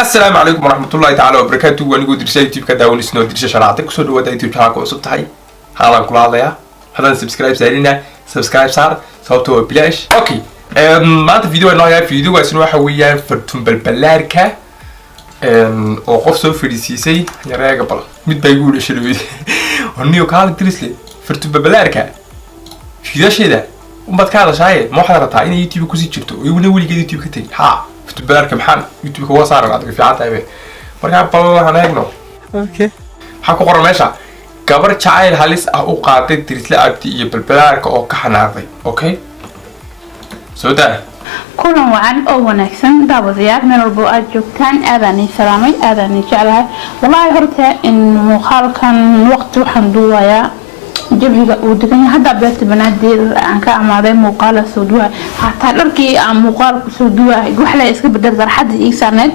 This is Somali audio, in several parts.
السلام عليكم ورحمة الله تعالى وبركاته. وأنا قد رسالة يوتيوب كده ونسنو درسة شرعتك وصلوا وقت يوتيوب شرعك وصلت هاي هلا كل هذا يا هلا سبسكرايب سعيدنا سبسكرايب صار صوته بلاش. أوكي ما أنت فيديو إنه هاي فيديو واسنو حويا فرتم بالبلاركة وقفصو في السيسي يا راجع قبل مد بيقول إيش اللي هنيو كان ترسلي فرتم بالبلاركة في ذا شيء ده وبعد كذا شيء ما حدا رتاعين يوتيوب كوزي شفتو يقولوا لي كده يوتيوب كتير ها في بلاركة محل يوتيوب هو صار بعد في عاد أبي مركب بالله هناجنو اوكي حكوا قرر ماشى قبر شايل هاليس أو قاطع ترسل أبتي بالبلاركة أو كحناقي أوكي سودا كل وعن أو ونكسن دابضيات من البوءات جوكان أذاني سلامي أذاني جعلها والله هرتها إن مخال كان وقت وحندوها يا جبهي ودقني هذا بيت بنادير عن كأمارين مقالة سودوها حتى لركي عن مقالة سودوها يقول لا يسكب بدر حد يساند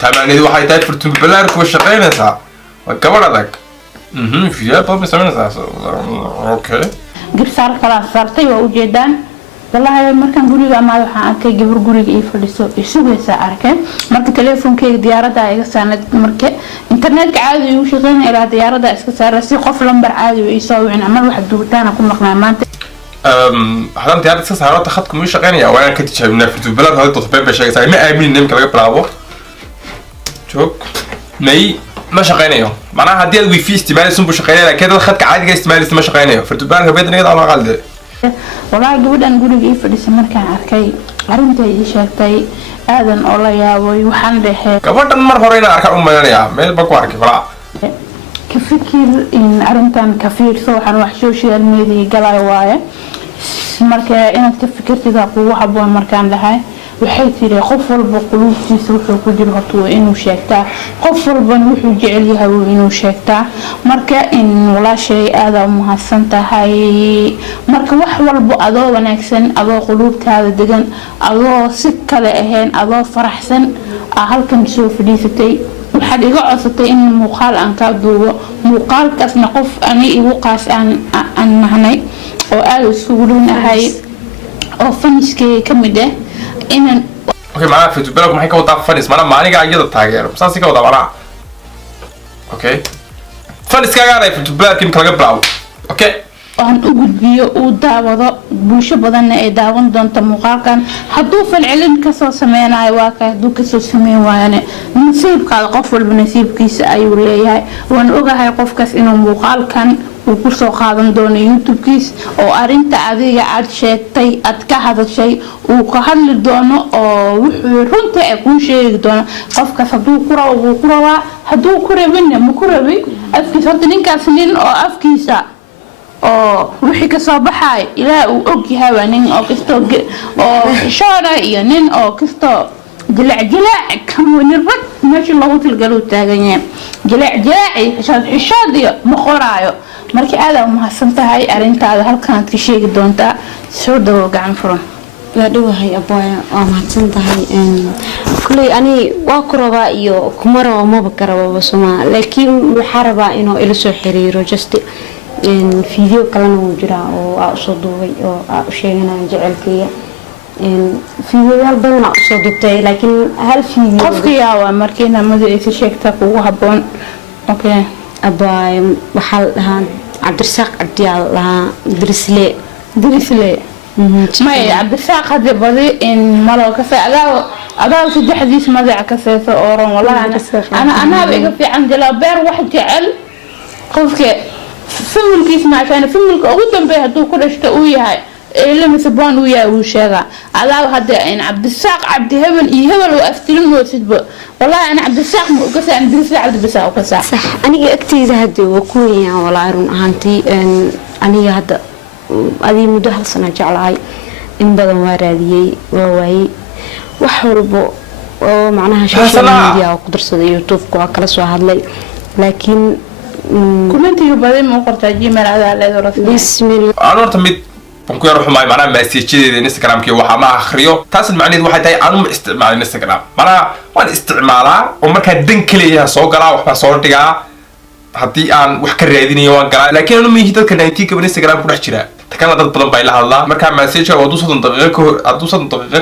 طبعا إذا واحد تعرف فرتم بالبلاركة والشقين سا وكبر هذاك في ذا طب يسمونه سا أوكي جب صار خلاص صارتي ووجدان والله مركان guriga ma waxaan arkay gabar guriga ii fadhiso isugaysa arkay marka teleefonkeyga diyaarada iga saanad marka internetka caadi uu shaqeynaa ilaa diyaarada iska saaray si qof lambar caadi uu soo wicin amal wax duubtaan ku maqnaa maanta hadan diyaarada iska saarata khadku ma shaqeynaya waan ka tijaabinaa firtu balad hada dadba ba sheegay ma aamin nimka laga bilaabo joog ma shaqeynayo macnaha hadii aad wifi isticmaalayso buu shaqeynaa laakiin dad khadka caadiga isticmaalayso ma shaqeynayo firtu balad beednayda ala qalde والله gabadhan guriga ii fadhiisay markaan arkay arintay ii sheegtay aadan oo la yaabay waxaan dhahay gabadhan mar hore inaan arkaa u malaynayaa meel ba ku arkay walaa ka fikir in arintan ka fiirso waxaan wax social media galay waaye marka inaad ka fikirtid kuwa habboon markaan dhahay waxay tiri qof walba quluubtiisa wuxuu ku jiro horta inuu sheegtaa qof walba wuxuu jecel yahay inuu sheegtaa marka in walaashay aad u mahadsan tahay marka wax walba adoo wanaagsan adoo quluubtaada degan adoo si kale ahayn adoo faraxsan halkan soo fadhiisatay waxaad iga codsatay in muuqaal aan ka duubo muuqaalkaasna qof ani igu qaas aan nahnay oo aad isugu dhinahay oo faniskay kamid ah إن أوكي معنا في تبلغ محيك وضع فنس معنا ماني قاعد يضل تاجر بس أنا سيكا وضع معنا أوكي فنس كاجر في تبلغ كم كلاجر براو أوكي وأن أقول بيو وداوضة بوش بدن إداون دون تمقال كان حدو في العلم كسو سمينا أيواك دو كسو سمين ويعني نسيب قال قفل بنسيب كيس أيوليه وأن أقول هاي قف كاس إنه مقال كان وكسو قادم دون يوتيوب كيس أو أرنت عادية عاد شيء أتك هذا الشيء وكهل دونه أو رنت أكون شيء دونه قف كاس هدو كرة وكرة هدو كرة منه مكرة أفكيس هدنين كاسنين أو أفكيسا oo wixii ka soo baxay ilaa uu og yahay nin oo kisto oo shara iyo nin oo kisto jilaac kan rag meesha lagu tilgalo taagan yahay jilaac xishaad iyo maqoraayo markii aad u mahadsan tahay arintaada halkan ka sheegi doontaa soo dhaw gacan furan la dhawahay abaya waa mahadsan tahay kulay ani waa ku rabaa iyo kuma rabo ma bakaraba Soomaa laakiin waxa rabaa inuu ila soo xiriiro just in فيديو كلنا وجرا أو أصدوي أو أشينا جعلكية in فيديو هالبنا أصدقتي لكن هل فيديو قفكي أو مركينا مدري إيش شكتك وهبون أوكي أبا وحال لها عبد الرزاق عبد الله درسلي ما عبد الرزاق هذا بدي إن مرة كفى أداو في حديث ماذا كفى أورون والله أنا بيجي في عند لابير واحد جعل قفكي فيلم كيس ما كان فيلم قدام به هدو كل اشتوي هاي إلا مثبان ويا وشجع على هذا إن عبد الساق عبد هبل يهبل وأفتلم وتدب والله أنا عبد الساق قصة عند درس عبد الساق وقصة صح أنا أكتيز هدي وكوني ولا عرون هانتي إن أنا هذا هذه مدة سنة جعلها إن بدو مرادي وواي وحربو ومعناها شاشة ميديا وقدرت يوتيوب وكلا سو هذلي لكن كومنتي يبغى ما قرت جيميل على بسم الله أنا أرتمد بنكون أروح معي معناه مسيجي الانستغرام كي وحنا آخريو تاسد معني واحد تاي أنا استعمال الانستغرام معناه وأنا استعماله ومركز دنك ليه صوغ لا وحنا صورتها حتى أنا وحكر راديني وان قال لكن أنا ميجي تذكر نايتي كبر الانستغرام كل حشرة takana dad badan baa ila hadlaa marka message oo 2 daqiiqo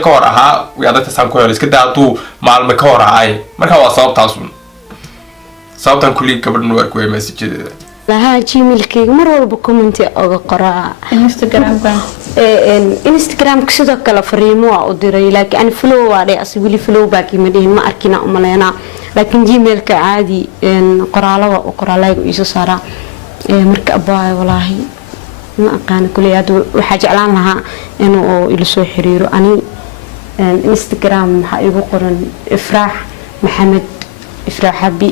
ka hor ahaa way adagta saan ku helo iska daa aduu maalmo ka hor ahay marka waa sababtaas sababtan kulli gabadhan waa ku message-deeda laha gmail-kayga mar walba comment oga qoraa Instagram sidoo kale fariimo u diray laakiin aan follow waade aswili follow back ma dhihin ma arkina umaleena laakiin gmail-ka caadi qoraalada oo qoraalayga isu saara marka abaa walaahi ma aqaan kulli aad waxa jeclaan lahaa inuu ila soo xiriiro ani Instagram waxa igu qoran Ifraax Maxamed Ifraax Habi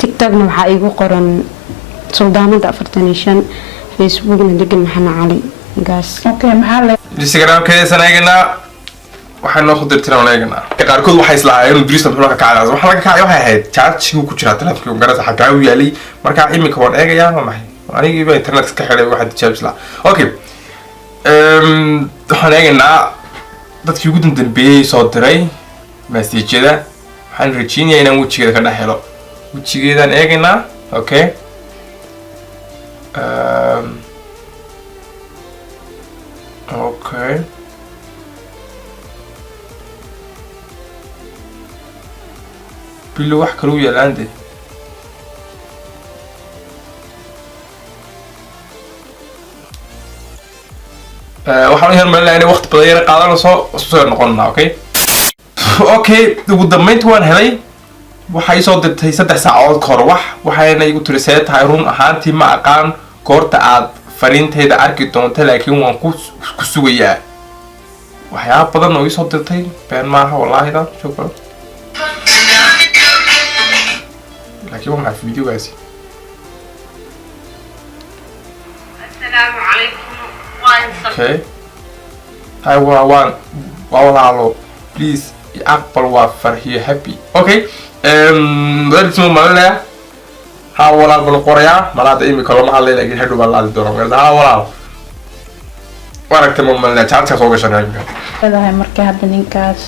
TikTok waxa igu qoran Suldaanada 45 Facebook degan Maxamed Cali gaas okay maxaa Instagram keesanayna waxaan noo dirtiraan wanaagna qaarkood waxay islaayeen inuu dirista xulka ka caadaas waxa laga kacay waxay ahayd charge ku jira telefoonka garasa xagaa u yaalay marka imika waan eegayaa ma maxay anigii ba internet ka xidhay waxa tijaabisla okay waxaan eegaynaa dadkii ugu dambeeyay soo diray message-da waxaan rajeynayaa inaan wajigeeda ka dhaxelo wajigeedan eegaynaa okay okay bilo wax kale u yaalande waxaan u helmaynaa inay waqti badan yara qaadanayso soo noqonnaa okay okay ugu dambeyntii waan helay waxay soo dirtay 3 saacadood ka hor waxayna igu tiri see tahay run ahaantii ma aqaan goorta aad fariintayda arki doonto laakiin waan ku sugayaa waxyaabo badan oo soo dirtay been maaha wallahi da shukran laakiin waan arki videogaasi Assalamu alaikum okay hi walaalo please aqbal waa farhiyo happy okay wadismo malaya ha walaal bal qoraya malaada imika lama hadlay laakiin hadhow baa la hadli doonaa ha walaal waragta ma malaya charge soo gashanay leedahay markii hadda ninkaas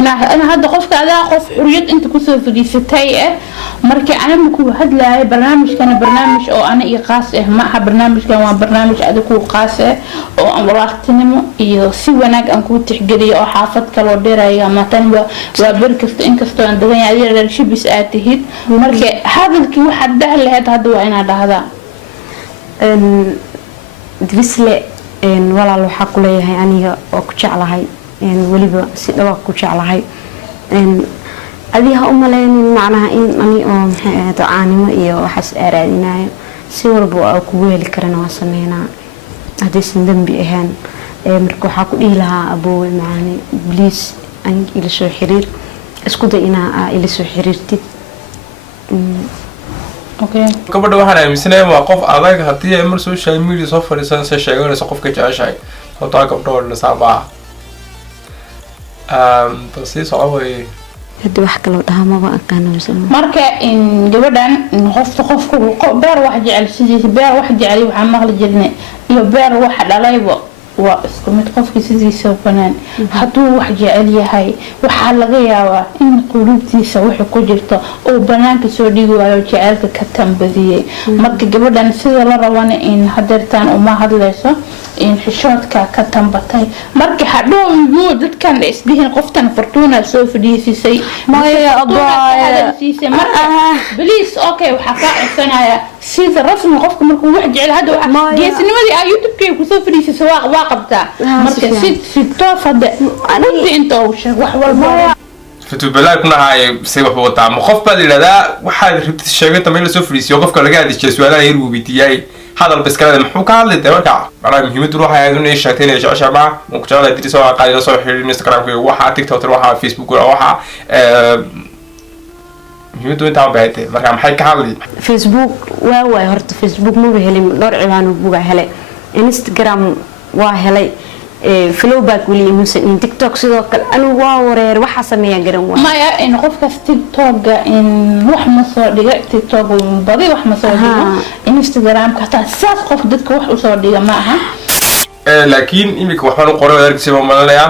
أنا هذا قف كذا قف حرية أنت كسر في ستاية مركي أنا مكو هدلا برنامج كان برنامج أو أنا إيقاسه ما برنامج كان برنامج أدكو قاسه أو أمراض تنمو يسوي ناق أنكو تحجري أو حافظ كالوديرا يا مثلا وبركست إنكستو عندنا يعني شيء بيساعده مركي هذا الكي واحد ده اللي هذا وين هذا دبسلة ولا لو حقولي هاي أنا أكتش على هاي weliba si dhawa ku jeclahay adiga u maleyn macnaha in ani oo maxay ahayd caanimo iyo waxas aaraadinayo si walba oo ku weeli karana waa sameynaa hadii sin dambi ahaan marka waxa ku dhihi lahaa aboowe macaani please an ila soo xiriir isku day inaa ila soo xiriirtid okay gabadha waxaan aaminsanahay waa qof adag hadii ay mar social media soo fariisan se sheeganayso qofka jeceshahay oo taa gabdho la saabaa بسيط صعوبة هدي واحد كلو ده ما بقى كانوا مسلمين مركا إن جبدان خف بير واحد على سيدي بير واحد عليه وعم مغلي جلنا يبير واحد عليه واسكمت قفك سيدي سوفنان حطوا واحد عليه هاي وحلقيها إن قلوبتي سوحي كجرته أو بنانك سودي وجعلك كتم بذيه مركا جبدان سيدي لروان إن حضرتان وما هذا إن حشوتك كتم بطي مركي حدوم يود كان إسديهن قفتن فرتونا سوف دي سي ما يا أبا بليس أوكي وحكا السنة سيد الرسم قفك مركو واحد جعل هذا جيس نمدي يوتيوب كي وسوف دي سواء واقبتا مركي سيد في الطرف هذا أنا بدي أنت وش وحول فتو بلا كنا هاي سيبه بوطع مخف بالي لذا واحد ربط الشيء تميل سوف دي سيوقف كلا قاعد يشتري سؤالا يرو بيتياي هذا البسكلة محوك على الدوام أنا مهم تروح هاي إنه الشيء إيش أشبع ممكن على درس أو قاعد يصور حرير إنستغرام كي واحد تيك توك تروح على فيسبوك ولا واحد مهم تروح تعمل بعته مركب حيك حالي فيسبوك واي هرت فيسبوك مو بهلي دور عوانو بوجا هلي إنستغرام واهلي فلو باك ولي مسن تيك توك سيدو كل أنا واورير waxa sameeyaa garan waa ma ya in qofka TikTok in wax ma soo dhiga TikTok badi wax ma soo dhigo Instagram ka taa saas qof dadka wax u soo dhiga ma aha laakiin imika waxaan u qoray aragtisa ma malaya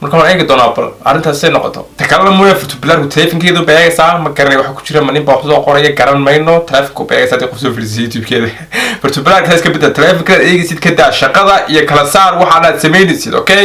marka waan eegi doonaa bal arrintaas ay noqoto takalla mooya furtubilaarku telefonkeedu beegaysaa ma garanay waxa ku jira ma nin baa soo qoraya garan mayno telefonku beegaysaa dii qof soo fiirsay YouTube-keeda furtubilaarka iska bedel telefonka eegaysid ka daa shaqada iyo kala saar waxa aad sameynaysid okay